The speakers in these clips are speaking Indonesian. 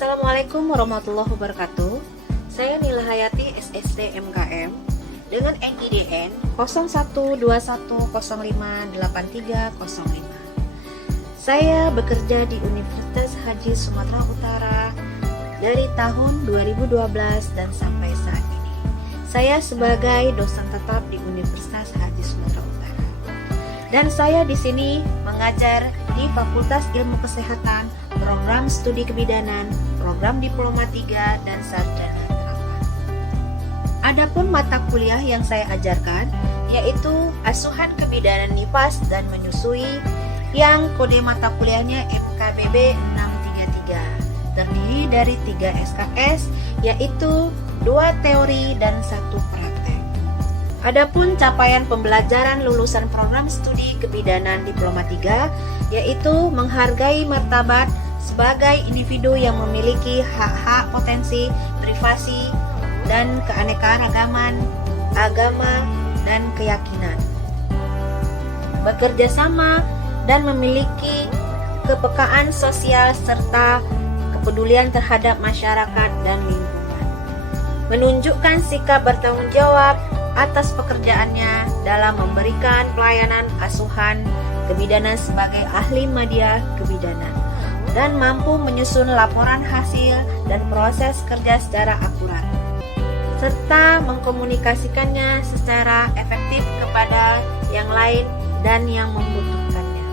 Assalamualaikum warahmatullahi wabarakatuh. Saya Nila Hayati, SSD MKM dengan NIDN 0121058305. Saya bekerja di Universitas Haji Sumatera Utara dari tahun 2012 dan sampai saat ini. Saya sebagai dosen tetap di Universitas Haji Sumatera Utara. Dan saya di sini mengajar di Fakultas Ilmu Kesehatan, program studi kebidanan, program diploma 3 dan sarjana terapan. Adapun mata kuliah yang saya ajarkan yaitu asuhan kebidanan nifas dan menyusui yang kode mata kuliahnya MKBB 633. Terdiri dari 3 SKS yaitu 2 teori dan 1 praktek. Adapun capaian pembelajaran lulusan program studi kebidanan diploma 3 yaitu menghargai martabat sebagai individu yang memiliki hak-hak potensi, privasi, dan keanekaragaman, agama, dan keyakinan. Bekerja sama dan memiliki kepekaan sosial serta kepedulian terhadap masyarakat dan lingkungan. Menunjukkan sikap bertanggung jawab atas pekerjaannya dalam memberikan pelayanan asuhan kebidanan sebagai ahli media kebidanan dan mampu menyusun laporan hasil dan proses kerja secara akurat serta mengkomunikasikannya secara efektif kepada yang lain dan yang membutuhkannya.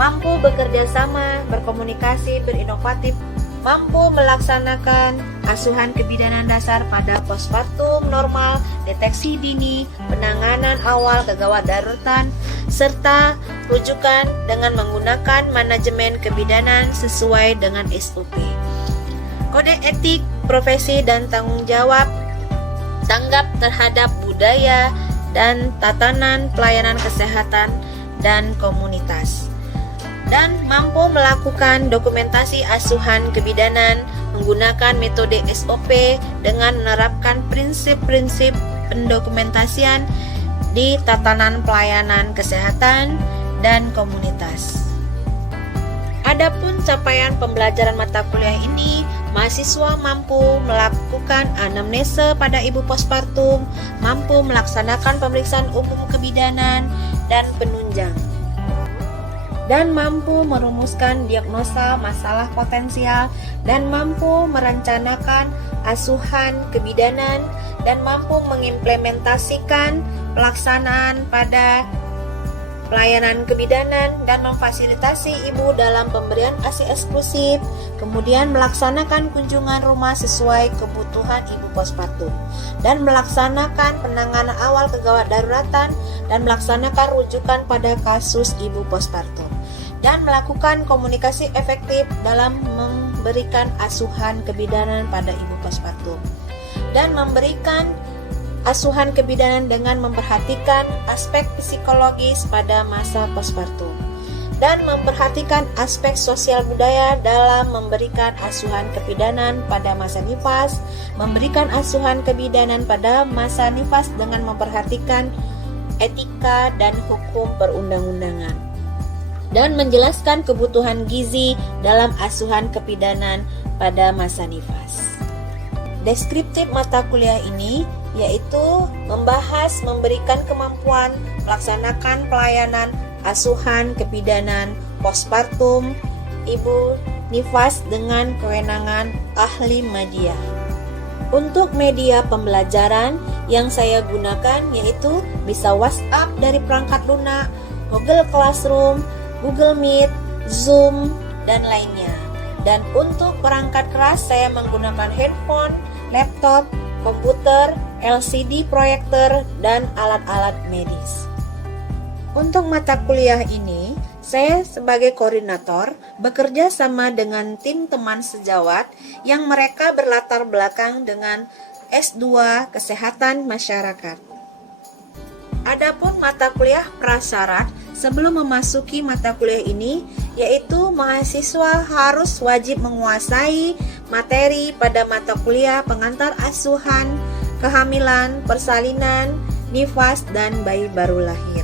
Mampu bekerja sama, berkomunikasi, berinovatif, mampu melaksanakan asuhan kebidanan dasar pada postpartum normal, deteksi dini, penanganan awal kegawat daruratan, serta rujukan dengan menggunakan manajemen kebidanan sesuai dengan SOP. Kode etik, profesi dan tanggung jawab, tanggap terhadap budaya dan tatanan pelayanan kesehatan dan komunitas. Dan mampu melakukan dokumentasi asuhan kebidanan menggunakan metode SOP dengan menerapkan prinsip-prinsip pendokumentasian di tatanan pelayanan kesehatan dan komunitas. Adapun capaian pembelajaran mata kuliah ini, mahasiswa mampu melakukan anamnese pada ibu postpartum, mampu melaksanakan pemeriksaan umum kebidanan dan penunjang, dan mampu merumuskan diagnosa masalah potensial, dan mampu merencanakan asuhan kebidanan, dan mampu mengimplementasikan pelaksanaan pada pelayanan kebidanan dan memfasilitasi ibu dalam pemberian ASI eksklusif, kemudian melaksanakan kunjungan rumah sesuai kebutuhan ibu postpartum, dan melaksanakan penanganan awal kegawat daruratan, dan melaksanakan rujukan pada kasus ibu postpartum, dan melakukan komunikasi efektif dalam memberikan asuhan kebidanan pada ibu postpartum, dan memberikan asuhan kebidanan dengan memperhatikan aspek psikologis pada masa postpartum, dan memperhatikan aspek sosial budaya dalam memberikan asuhan kebidanan pada masa nifas, memberikan asuhan kebidanan pada masa nifas dengan memperhatikan etika dan hukum perundang-undangan, dan menjelaskan kebutuhan gizi dalam asuhan kebidanan pada masa nifas. Deskriptif mata kuliah ini yaitu membahas memberikan kemampuan melaksanakan pelayanan asuhan kebidanan postpartum ibu nifas dengan kewenangan ahli media. Untuk media pembelajaran yang saya gunakan yaitu bisa WhatsApp dari perangkat lunak, Google Classroom, Google Meet, Zoom, dan lainnya. Dan untuk perangkat keras saya menggunakan handphone, laptop, komputer, LCD proyektor, dan alat-alat medis. Untuk mata kuliah ini, saya sebagai koordinator bekerja sama dengan tim teman sejawat yang mereka berlatar belakang dengan S2 Kesehatan Masyarakat. Adapun mata kuliah prasyarat sebelum memasuki mata kuliah ini, yaitu mahasiswa harus wajib menguasai materi pada mata kuliah pengantar asuhan, kehamilan, persalinan, nifas, dan bayi baru lahir.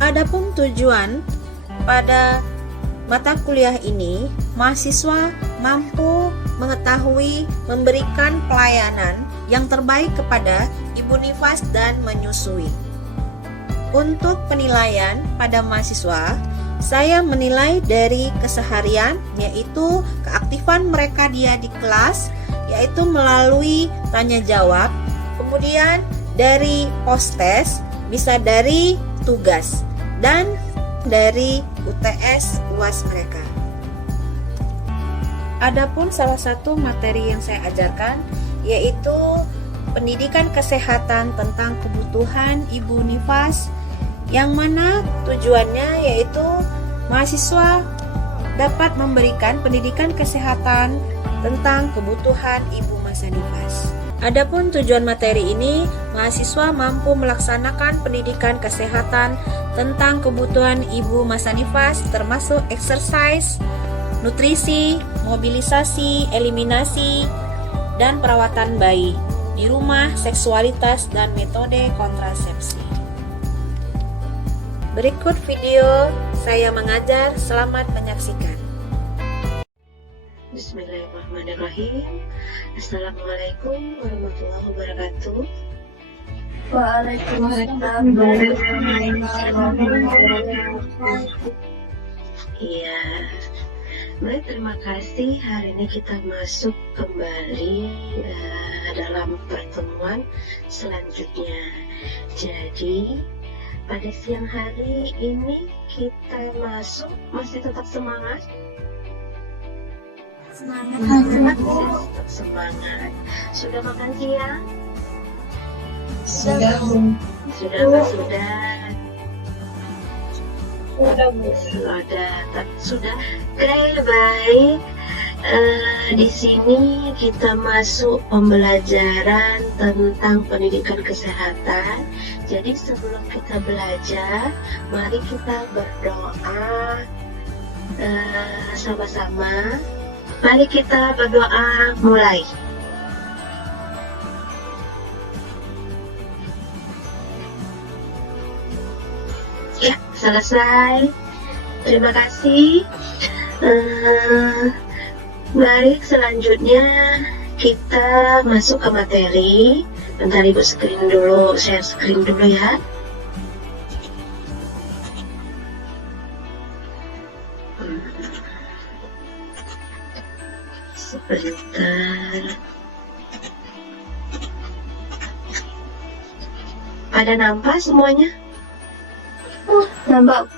Adapun tujuan pada mata kuliah ini mahasiswa mampu mengetahui memberikan pelayanan yang terbaik kepada ibu nifas dan menyusui. Untuk penilaian pada mahasiswa, saya menilai dari keseharian, yaitu keaktifan mereka dia di kelas, yaitu melalui tanya jawab, kemudian dari post-test, bisa dari tugas, dan dari UTS UAS mereka. Adapun salah satu materi yang saya ajarkan yaitu pendidikan kesehatan tentang kebutuhan ibu nifas, yang mana tujuannya yaitu mahasiswa dapat memberikan pendidikan kesehatan tentang kebutuhan ibu masa nifas. Adapun tujuan materi ini, mahasiswa mampu melaksanakan pendidikan kesehatan tentang kebutuhan ibu masa nifas, termasuk exercise, nutrisi, mobilisasi, eliminasi, dan perawatan bayi di rumah, seksualitas, dan metode kontrasepsi. Berikut video saya mengajar, selamat menyaksikan. Bismillahirrahmanirrahim. Assalamualaikum warahmatullahi wabarakatuh. Waalaikumsalam warahmatullahi wabarakatuh. Iya. Baik, terima kasih. Hari ini kita masuk kembali dalam pertemuan selanjutnya. Jadi pada siang hari ini kita masuk, masih tetap semangat? Semangat. Tetap semangat. Sudah makan siang? Sudah. Sudah apa sudah? Sudah. Oke, baik. Di sini kita masuk pembelajaran tentang pendidikan kesehatan. Jadi sebelum kita belajar, mari kita berdoa sama-sama. Mari kita berdoa, mulai. Ya, selesai. Terima kasih. Mari selanjutnya kita masuk ke materi. Bentar Ibu screen dulu, share screen dulu ya. Sebentar. Pada nampak semuanya? Nampak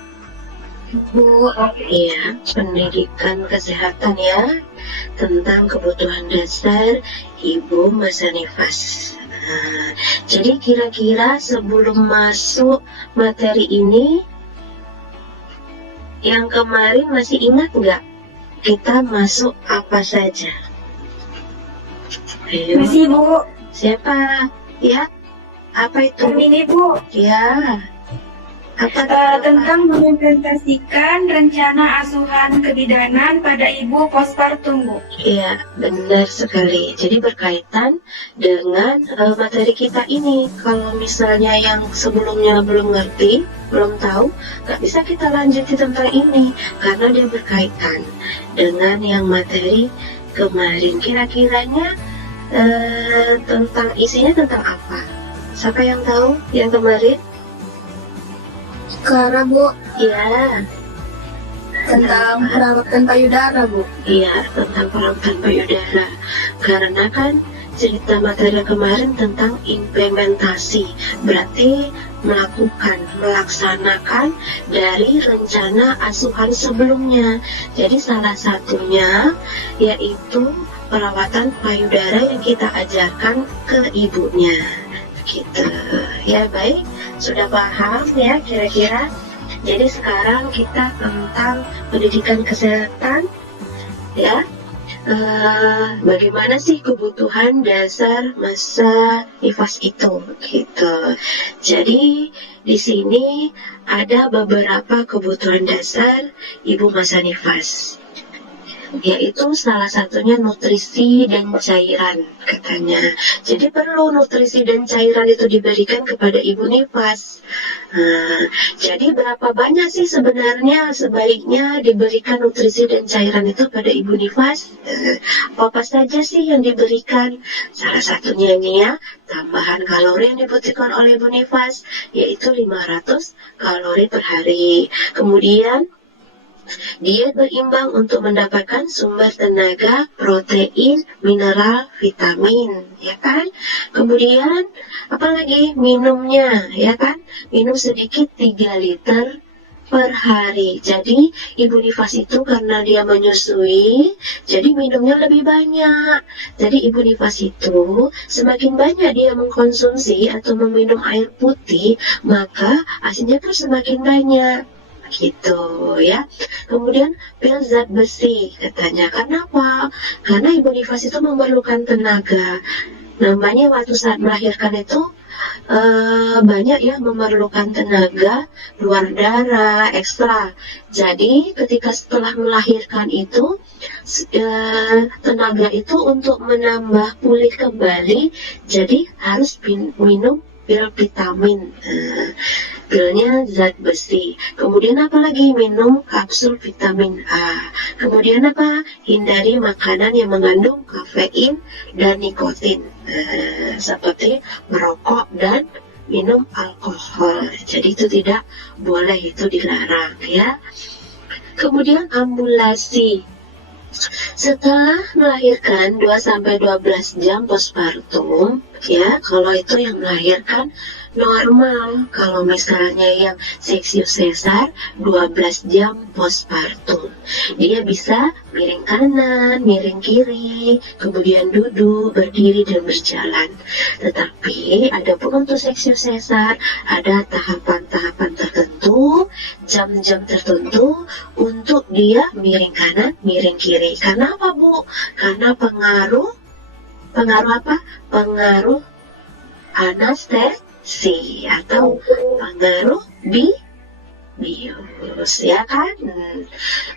Bu. Iya, pendidikan kesehatan ya, tentang kebutuhan dasar ibu masa nifas. Nah, jadi kira-kira sebelum masuk materi ini, yang kemarin masih ingat nggak kita masuk apa saja? Ayo. Masih Bu. Siapa? Ya, apa itu? Ini Bu. Ya. Apa Tentang mengimplementasikan rencana asuhan kebidanan pada ibu postpartum Bu. Iya, benar sekali. Jadi berkaitan dengan materi kita ini. Kalau misalnya yang sebelumnya belum ngerti, belum tahu, nggak bisa kita lanjuti tentang ini karena dia berkaitan dengan yang materi kemarin. Kira-kiranya tentang isinya tentang apa? Siapa yang tahu yang kemarin? Sekarang Bu, Iya. tentang perawatan payudara Bu. Iya, tentang perawatan payudara. Karena kan cerita materi kemarin tentang implementasi, berarti melaksanakan dari rencana asuhan sebelumnya. Jadi salah satunya yaitu perawatan payudara yang kita ajarkan ke ibunya. Gitu. Ya, baik. Sudah paham ya kira-kira? Jadi sekarang kita tentang pendidikan kesehatan ya. Bagaimana sih kebutuhan dasar masa nifas itu gitu. Jadi di sini ada beberapa kebutuhan dasar ibu masa nifas. yaitu salah satunya nutrisi dan cairan katanya. Jadi perlu nutrisi dan cairan itu diberikan kepada ibu nifas. Jadi berapa banyak sih sebenarnya sebaiknya diberikan nutrisi dan cairan itu pada ibu nifas? Apa saja sih yang diberikan? Salah satunya ini ya, tambahan kalori yang dibutuhkan oleh ibu nifas yaitu 500 kalori per hari. Kemudian diet berimbang untuk mendapatkan sumber tenaga, protein, mineral, vitamin, ya kan? Kemudian apalagi minumnya, ya kan? Minum sedikit 3 liter per hari. Jadi ibu nifas itu karena dia menyusui, jadi minumnya lebih banyak. Jadi ibu nifas itu semakin banyak dia mengkonsumsi atau meminum air putih, maka asinya pun semakin banyak. Gitu ya. Kemudian pil zat besi katanya. Kenapa? Karena ibu nifas itu memerlukan tenaga. Namanya waktu saat melahirkan itu banyak ya memerlukan tenaga, keluar darah, ekstra. Jadi ketika setelah melahirkan itu tenaga itu untuk menambah pulih kembali, jadi harus minum pil vitamin. Pilnya zat besi. Kemudian apa lagi? Minum kapsul vitamin A. Kemudian apa? Hindari makanan yang mengandung kafein dan nikotin, seperti merokok dan minum alkohol. Jadi itu tidak boleh, itu dilarang ya. Kemudian ambulasi. Setelah melahirkan 2-12 jam postpartum, ya, kalau itu yang melahirkan normal. Kalau misalnya yang seksius sesar 12 jam postpartum, dia bisa miring kanan, miring kiri, kemudian duduk, berdiri, dan berjalan. Tetapi ada pun untuk seksius sesar ada tahapan-tahapan tertentu, jam-jam tertentu untuk dia miring kanan, miring kiri. Karena apa, Bu? Karena pengaruh apa? Pengaruh anestesi atau pengaruh bius, ya kan?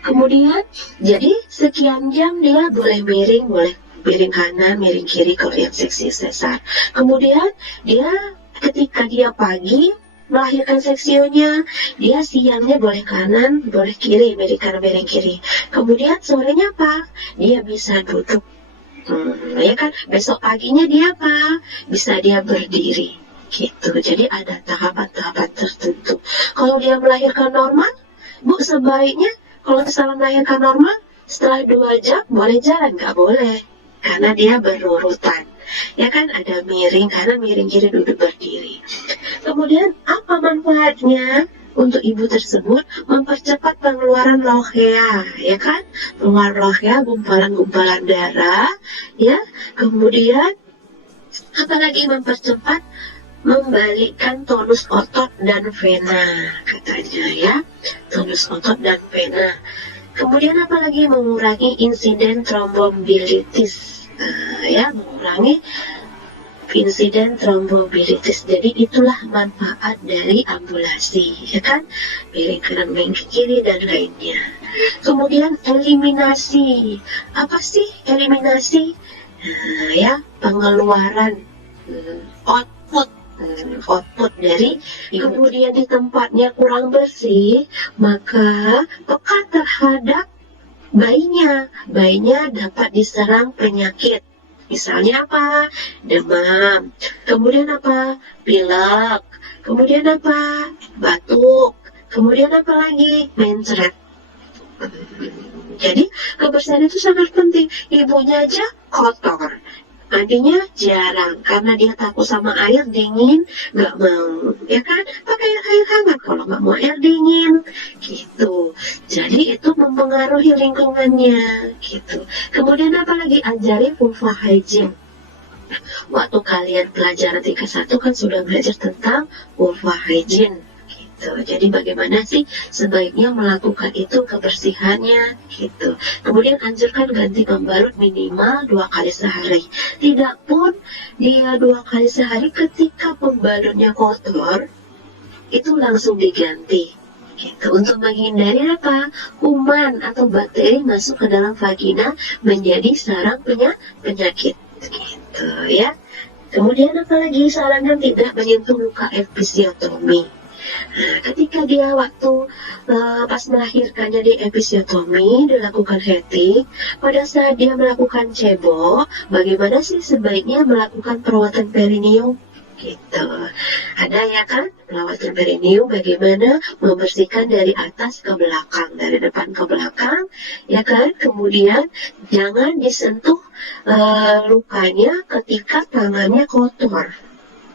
Kemudian jadi sekian jam dia boleh miring kanan, miring kiri kalau yang seksi sesar. Kemudian dia ketika dia pagi melahirkan seksionya, dia siangnya boleh kanan, boleh kiri, miring kanan, miring kiri. Kemudian sorenya apa? Dia bisa duduk. Ya kan? Besok paginya dia apa? Bisa dia berdiri. Gitu. Jadi ada tahapan-tahapan tertentu. Kalau dia melahirkan normal, Bu, sebaiknya kalau misalnya melahirkan normal, setelah 2 jam boleh jalan? Nggak boleh. Karena dia berurutan. Ya kan? Ada miring kanan, miring kiri, duduk, berdiri. Kemudian apa manfaatnya untuk ibu tersebut? Mempercepat pengeluaran lohea, ya kan? Pengeluaran lohea, gumpalan-gumpalan darah, ya. Kemudian apalagi mempercepat membalikkan tonus otot dan vena, katanya ya. Tonus otot dan vena. Kemudian apalagi mengurangi insiden trombombilitis, ya, mengurangi insiden trombombilitis. Jadi itulah manfaat dari ambulasi, ya kan? Miring kanan, miring kiri, dan lainnya. Kemudian eliminasi. Apa sih eliminasi? Ya, pengeluaran output dari, kemudian di tempatnya kurang bersih, maka peka terhadap bayinya dapat diserang penyakit. Misalnya apa? Demam. Kemudian apa? Pilek. Kemudian apa? Batuk. Kemudian apa lagi? Mencret. Jadi kebersihan itu sangat penting. Ibunya aja kotor, mandinya jarang karena dia takut sama air dingin, nggak mau, ya kan? Pakai air hangat kalau nggak mau air dingin, gitu. Jadi itu mempengaruhi lingkungannya, gitu. Kemudian apalagi ajari vulva hygiene. Waktu kalian pelajaran 31 kan sudah belajar tentang vulva hygiene. Jadi bagaimana sih sebaiknya melakukan itu kebersihannya gitu. Kemudian anjurkan ganti pembalut minimal 2 kali sehari. Tidak pun dia 2 kali sehari, ketika pembalutnya kotor itu langsung diganti gitu, untuk menghindari apa? Kuman atau bakteri masuk ke dalam vagina menjadi sarang penyakit gitu ya. Kemudian apalagi sarankan tidak menyentuh luka episiotomi. Nah, ketika dia waktu pas melahirkannya di episiotomi dilakukan heting, pada saat dia melakukan cebok, bagaimana sih sebaiknya melakukan perawatan perineum? Gitu. Ada ya kan perawatan perineum, bagaimana membersihkan dari atas ke belakang, dari depan ke belakang, ya kan. Kemudian jangan disentuh lukanya ketika tangannya kotor.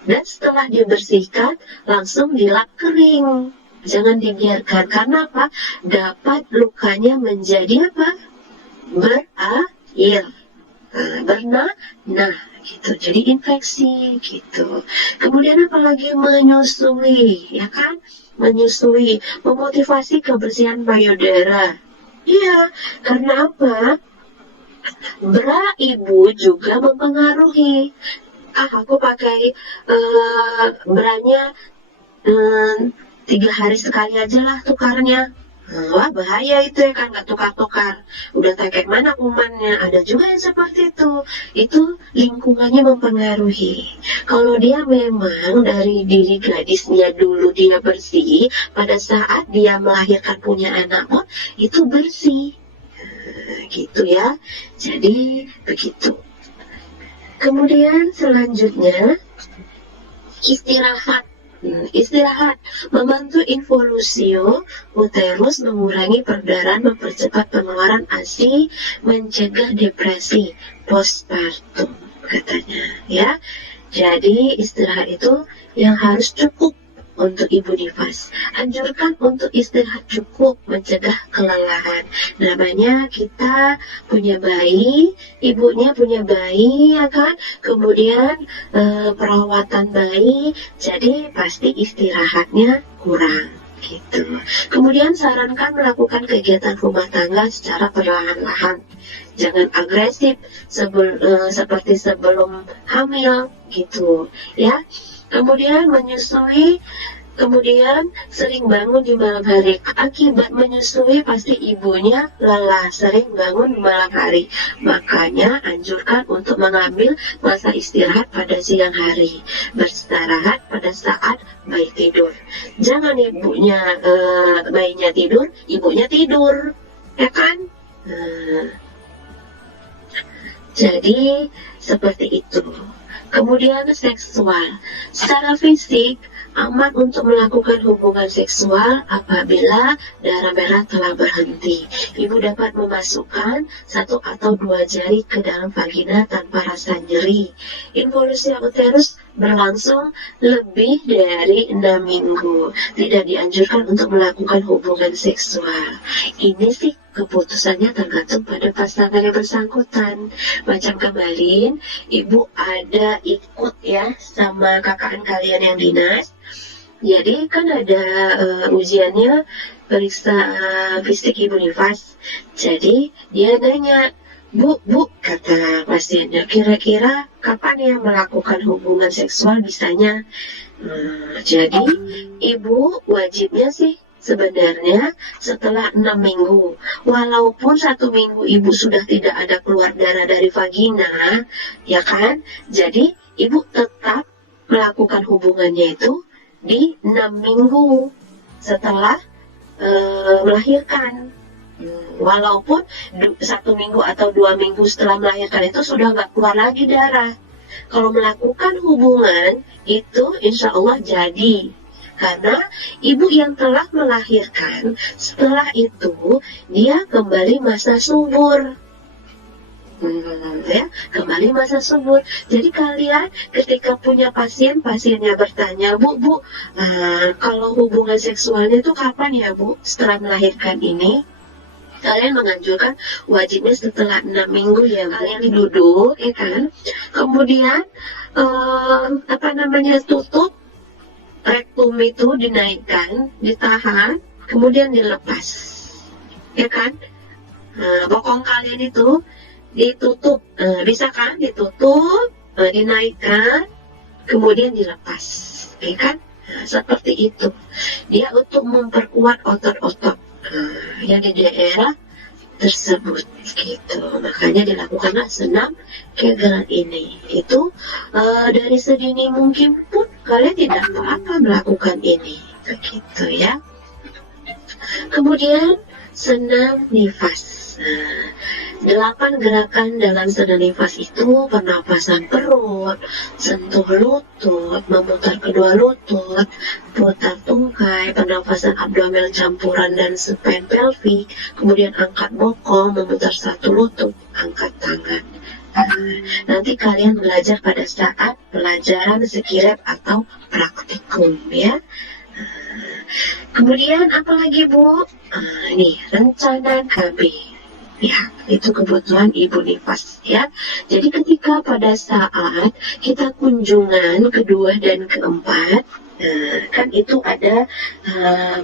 Dan setelah dibersihkan, langsung dilap kering. Jangan dibiarkan, karena apa? Dapat lukanya menjadi apa? Berair, bernanah, gitu. Jadi infeksi, gitu. Kemudian apalagi menyusui, ya kan? Menyusui, memotivasi kebersihan payudara. Iya, karena apa? Bra ibu juga mempengaruhi. Aku pakai branya 3 hari sekali aja lah tukarnya. Wah, bahaya itu ya kan, nggak tukar-tukar. Udah kayak mana kumannya. Ada juga yang seperti itu. Itu lingkungannya mempengaruhi. Kalau dia memang dari diri gadisnya dulu dia bersih, pada saat dia melahirkan punya anak pun itu bersih. Gitu ya. Jadi begitu. Kemudian selanjutnya istirahat. Istirahat membantu involusio uterus, mengurangi perdarahan, mempercepat pengeluaran ASI, mencegah depresi postpartum katanya ya. Jadi istirahat itu yang harus cukup untuk ibu nifas. Anjurkan untuk istirahat cukup, mencegah kelelahan. Namanya kita punya bayi, ibunya punya bayi ya kan, kemudian perawatan bayi, jadi pasti istirahatnya kurang gitu. Kemudian sarankan melakukan kegiatan rumah tangga secara perlahan-lahan. Jangan agresif seperti sebelum hamil gitu ya. Kemudian menyusui, kemudian sering bangun di malam hari. Akibat menyusui pasti ibunya lelah, sering bangun di malam hari. Makanya anjurkan untuk mengambil masa istirahat pada siang hari. Beristirahat pada saat bayi tidur. Jangan bayinya tidur, ibunya tidur, ya kan? Jadi seperti itu. Kemudian seksual. Secara fisik aman untuk melakukan hubungan seksual apabila darah merah telah berhenti. Ibu dapat memasukkan 1 atau 2 jari ke dalam vagina tanpa rasa nyeri. Involusi uterus berlangsung lebih dari 6 minggu. Tidak dianjurkan untuk melakukan hubungan seksual. Ini sih keputusannya tergantung pada pasangan yang bersangkutan. Macam kemarin, ibu ada ikut ya sama kakak kalian yang dinas. Jadi kan ada ujiannya periksa fisik ibu nifas. Jadi dia nanya, Bu, kata pasiennya, kira-kira kapan ya melakukan hubungan seksual bisanya? Jadi ibu wajibnya sih sebenarnya setelah 6 minggu. Walaupun 1 minggu ibu sudah tidak ada keluar darah dari vagina, ya kan? Jadi ibu tetap melakukan hubungannya itu di 6 minggu setelah melahirkan. Walaupun 1 minggu atau 2 minggu setelah melahirkan itu sudah nggak keluar lagi darah. Kalau melakukan hubungan itu insya Allah jadi. Karena ibu yang telah melahirkan, setelah itu dia kembali masa subur. Ya, kembali masa subur. Jadi kalian ketika punya pasiennya bertanya, Bu, kalau hubungan seksualnya itu kapan ya Bu setelah melahirkan ini? Kalian menganjurkan wajibnya setelah 6 minggu ya. Kalian duduk, ya kan? Kemudian tutup rektum itu dinaikkan, ditahan, kemudian dilepas, ya kan? Bokong kalian itu ditutup, bisa kan? Ditutup, dinaikkan, kemudian dilepas, ya kan? Nah, seperti itu. Dia untuk memperkuat otot-otot yang di daerah tersebut gitu. Makanya dilakukanlah senam Kegel ini. Itu dari sedini mungkin pun kalian tidak apa-apa melakukan ini. Begitu ya. Kemudian senam nifas. 8 gerakan dalam senam nifas itu pernapasan perut, sentuh lutut, memutar kedua lutut, putar tungkai, pernapasan abdomen campuran dan spen pelvik, kemudian angkat bokong, memutar satu lutut, angkat tangan. Nanti kalian belajar pada saat pelajaran skirep atau praktikum ya. Kemudian apa lagi Bu? Nih rencana KB. Ya, itu kebutuhan ibu nifas ya. Jadi ketika pada saat kita kunjungan kedua dan keempat, kan itu ada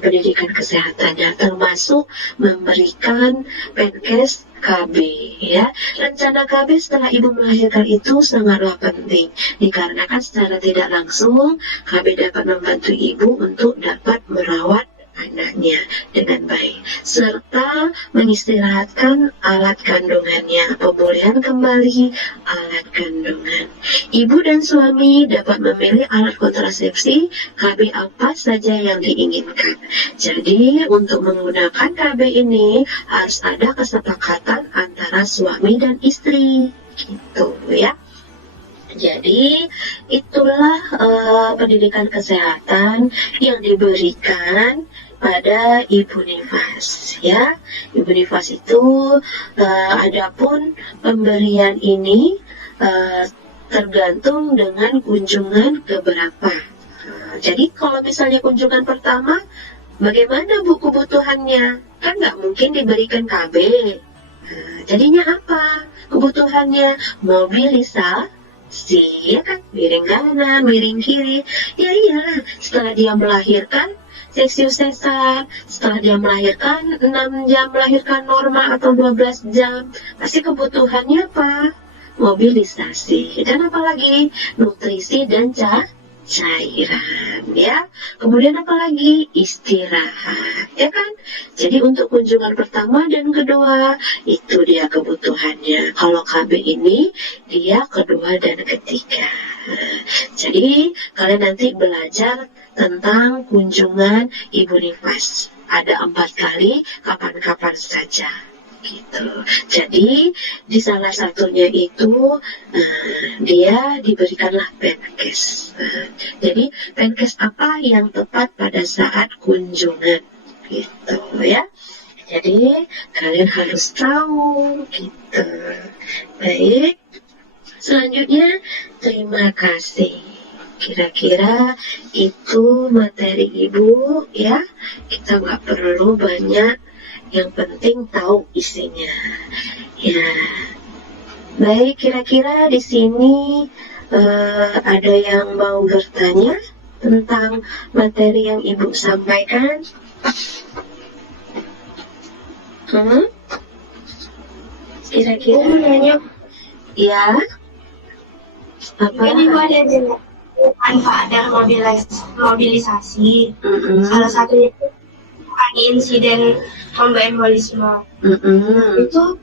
pendidikan kesehatannya, termasuk memberikan Penkes KB ya. Rencana KB setelah ibu melahirkan itu sangatlah penting, dikarenakan secara tidak langsung KB dapat membantu ibu untuk dapat merawat anaknya dengan baik, serta mengistirahatkan alat kandungannya, pemulihan kembali alat kandungan. Ibu dan suami dapat memilih alat kontrasepsi KB apa saja yang diinginkan. Jadi untuk menggunakan KB ini harus ada kesepakatan antara suami dan istri, gitu ya. Jadi itulah pendidikan kesehatan yang diberikan pada ibu nifas ya. Ibu nifas itu adapun pemberian ini tergantung dengan kunjungan keberapa. Jadi kalau misalnya kunjungan pertama, bagaimana Bu kebutuhannya? Kan nggak mungkin diberikan KB. Jadinya apa kebutuhannya? Mobilisasi, ya kan, miring kanan, miring kiri. Ya iyalah, setelah dia melahirkan seksius sesar, setelah dia melahirkan 6 jam melahirkan normal atau 12 jam, pasti kebutuhannya apa? Mobilisasi, dan apalagi nutrisi dan cairan ya. Kemudian apalagi istirahat ya kan. Jadi untuk kunjungan pertama dan kedua itu dia kebutuhannya. Kalau KB ini dia kedua dan ketiga. Jadi kalian nanti belajar tentang kunjungan ibu nifas. Ada 4 kali, kapan-kapan saja gitu. Jadi di salah satunya itu dia diberikanlah Penkes. Jadi Penkes apa yang tepat pada saat kunjungan gitu ya. Jadi kalian harus tahu gitu. Baik, selanjutnya terima kasih. Kira-kira itu materi ibu ya. Kita nggak perlu banyak, yang penting tahu isinya. Ya, baik. Kira-kira di sini ada yang mau bertanya tentang materi yang ibu sampaikan? Kira-kira? Ya. Apa? Ini ada manfaat dari mobilisasi. Salah satunya itu insiden tromboembolisme. Itu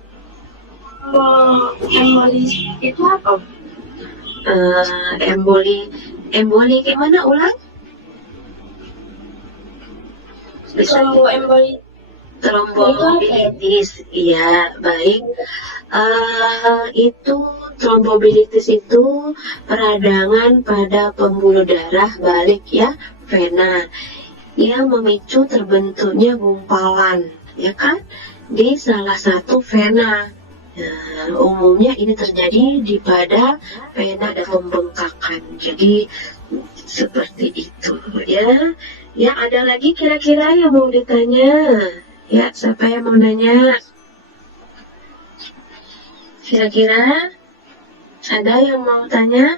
embolis itu apa? Emboli gimana ulang? Trombolitis, iya baik. Itu trombolitis itu peradangan pada pembuluh darah balik ya, vena, yang memicu terbentuknya gumpalan ya kan di salah satu vena. Umumnya ini terjadi di pada vena dan pembengkakan. Jadi seperti itu ya. Ya, ada lagi kira-kira yang mau ditanya? Ya, siapa yang mau nanya? Kira-kira ada yang mau tanya?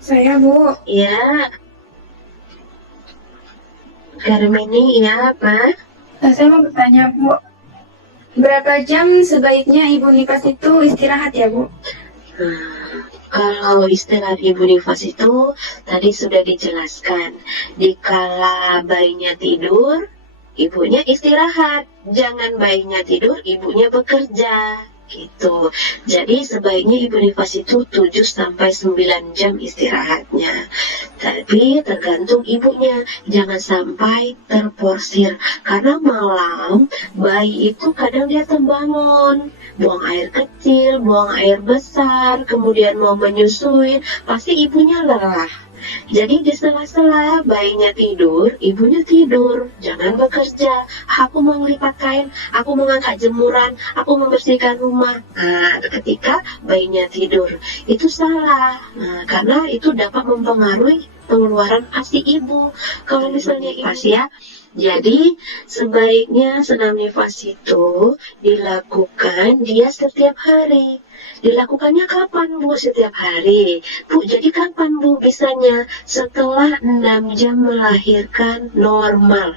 Saya Bu. Ya. Karmini, ya apa? Saya mau bertanya Bu, berapa jam sebaiknya ibu nifas itu istirahat ya Bu? Kalau istirahat ibu nifas itu tadi sudah dijelaskan, dikala bayinya tidur, ibunya istirahat, jangan bayinya tidur, ibunya bekerja. Gitu. Jadi sebaiknya ibu nifas itu 7 sampai 9 jam istirahatnya. Tapi tergantung ibunya, jangan sampai terporsir. Karena malam bayi itu kadang dia terbangun, buang air kecil, buang air besar, kemudian mau menyusui, pasti ibunya lelah. Jadi di sela-sela bayinya tidur, ibunya tidur, jangan bekerja. Aku mau ngelipat kain, aku mau ngangkat jemuran, aku membersihkan rumah. Nah, ketika bayinya tidur, itu salah. Nah, karena itu dapat mempengaruhi pengeluaran ASI ibu. Kalau misalnya nifas ya, jadi sebaiknya senam nifas itu dilakukan dia setiap hari. Dilakukannya kapan Bu? Setiap hari. Bu, jadi kapan Bu bisanya? Setelah 6 jam melahirkan normal.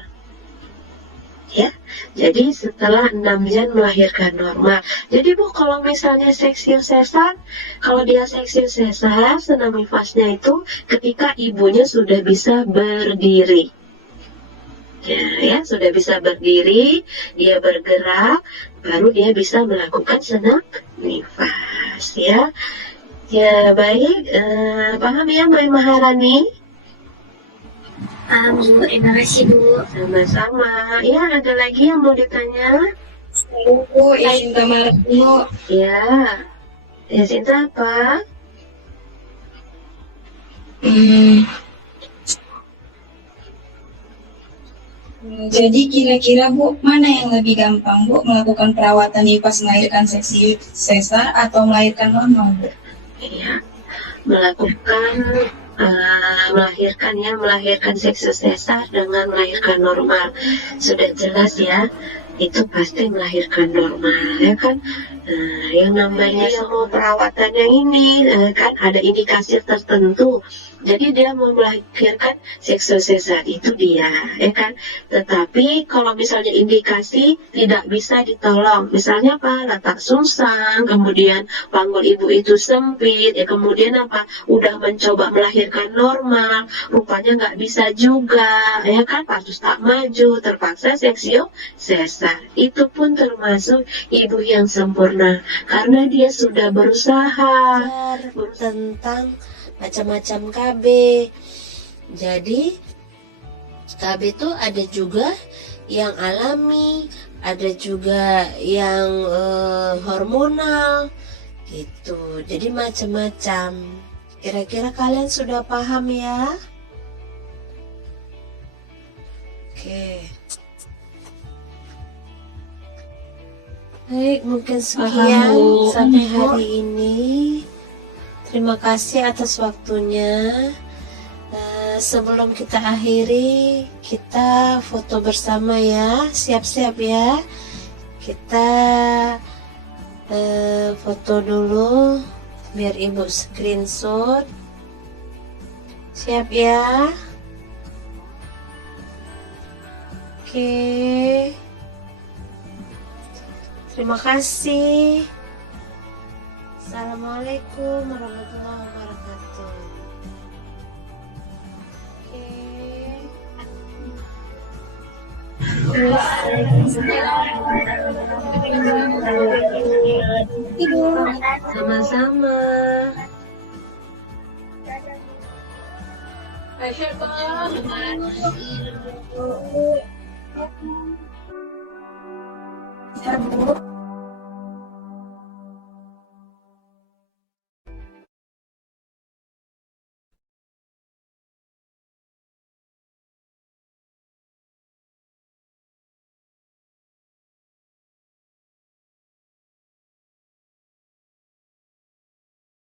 Ya, jadi setelah 6 jam melahirkan normal. Jadi Bu, kalau misalnya seksius sesar, kalau dia seksius sesar, senam nifasnya itu ketika ibunya sudah bisa berdiri. Ya, sudah bisa berdiri, dia bergerak, baru dia bisa melakukan senam nifas, ya. Ya, baik, paham ya Mbak Maharani? Bu, terima kasih Bu. Sama-sama. Ya, ada lagi yang mau ditanya? Bu, izin kamar Bu. Ya, Sinta apa? Jadi kira-kira Bu, mana yang lebih gampang Bu, melakukan perawatan nifas melahirkan seksi sesar atau melahirkan normal Bu? Ya, melahirkan seksi sesar dengan melahirkan normal, sudah jelas ya, itu pasti melahirkan normal, ya kan. Yang namanya mau perawatannya ini kan ada indikasi tertentu. Jadi dia mau melahirkan seksi sesar, itu dia, ya kan. Tetapi kalau misalnya indikasi tidak bisa ditolong, misalnya apa, letak sungsang, kemudian panggul ibu itu sempit, ya kemudian apa, udah mencoba melahirkan normal, rupanya nggak bisa juga, ya kan, patus tak maju, terpaksa seksio sesar. Itu pun termasuk ibu yang sempurna, karena dia sudah berusaha. Tentang macam-macam KB. Jadi KB itu ada juga yang alami, ada juga yang hormonal gitu. Jadi macam-macam. Kira-kira kalian sudah paham ya? Oke. Baik, mungkin sekian sampai hari ini. Terima kasih atas waktunya. Sebelum kita akhiri, kita foto bersama ya. Siap-siap ya. Kita foto dulu biar ibu screenshot. Siap ya. Oke. Terima kasih. Assalamualaikum warahmatullahi wabarakatuh. Sama-sama. Bu.